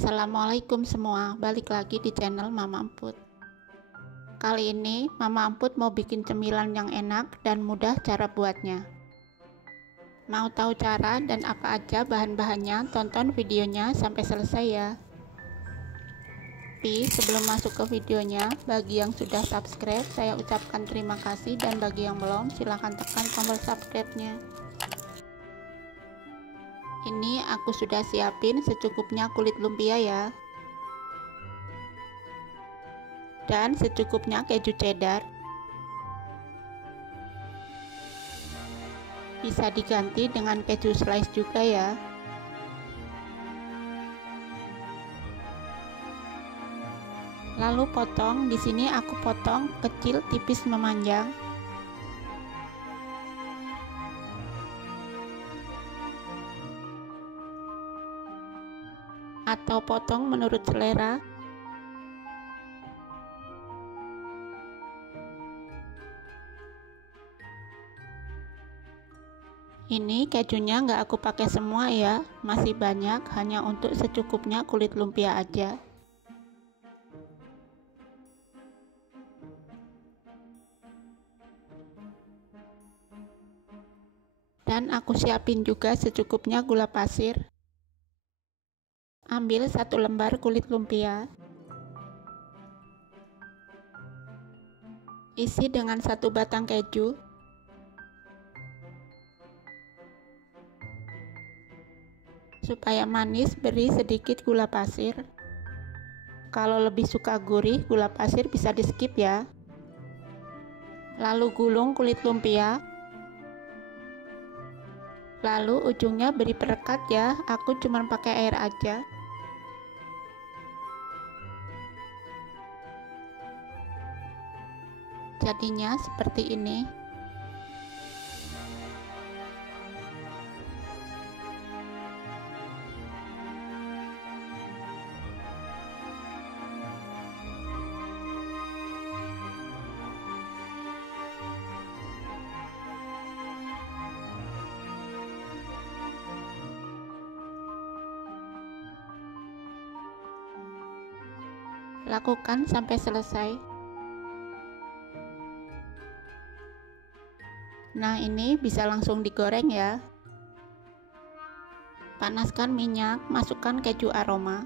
Assalamualaikum semua, balik lagi di channel Mama Emput. Kali ini Mama Emput mau bikin cemilan yang enak dan mudah cara buatnya. Mau tahu cara dan apa aja bahan-bahannya? Tonton videonya sampai selesai ya. Tapi sebelum masuk ke videonya, bagi yang sudah subscribe saya ucapkan terima kasih, dan bagi yang belum silahkan tekan tombol subscribe-nya. Ini aku sudah siapin secukupnya kulit lumpia ya, dan secukupnya keju cheddar. Bisa diganti dengan keju slice juga ya. Lalu potong, di sini aku potong kecil tipis memanjang. Atau potong menurut selera. Ini kejunya nggak aku pakai semua ya, masih banyak, hanya untuk secukupnya kulit lumpia aja. Dan aku siapin juga secukupnya gula pasir. Ambil 1 lembar kulit lumpia, isi dengan 1 batang keju, supaya manis beri sedikit gula pasir. Kalau lebih suka gurih, gula pasir bisa di skip ya. Lalu gulung kulit lumpia, lalu ujungnya beri perekat ya, aku cuma pakai air aja. Jadinya seperti ini. Lakukan sampai selesai. Nah, ini bisa langsung digoreng ya. Panaskan minyak, masukkan keju aroma.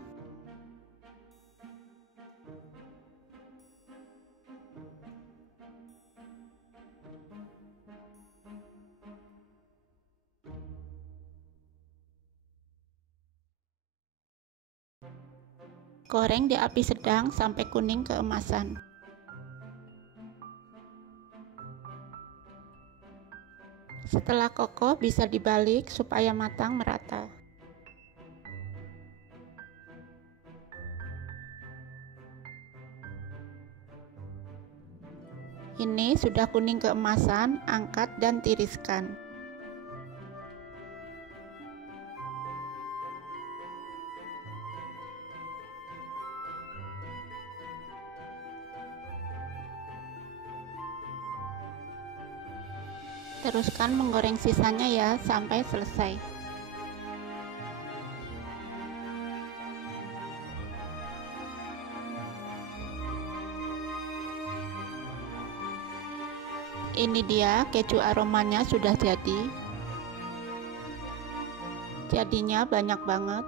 Goreng di api sedang sampai kuning keemasan. Setelah kokoh bisa dibalik supaya matang merata. Ini sudah kuning keemasan, angkat dan tiriskan. Teruskan menggoreng sisanya ya sampai selesai. Ini dia keju aromanya sudah jadi. Jadinya banyak banget.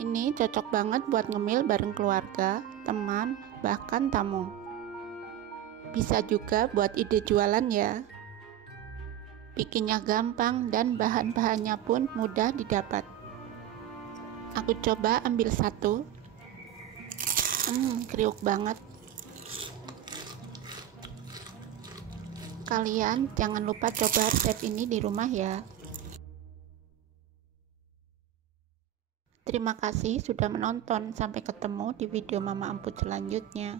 Ini cocok banget buat ngemil bareng keluarga, teman, bahkan tamu. Bisa juga buat ide jualan ya. Bikinnya gampang dan bahan-bahannya pun mudah didapat. Aku coba ambil satu. Kriuk banget. Kalian jangan lupa coba resep ini di rumah ya. Terima kasih sudah menonton. Sampai ketemu di video Mama Emput selanjutnya.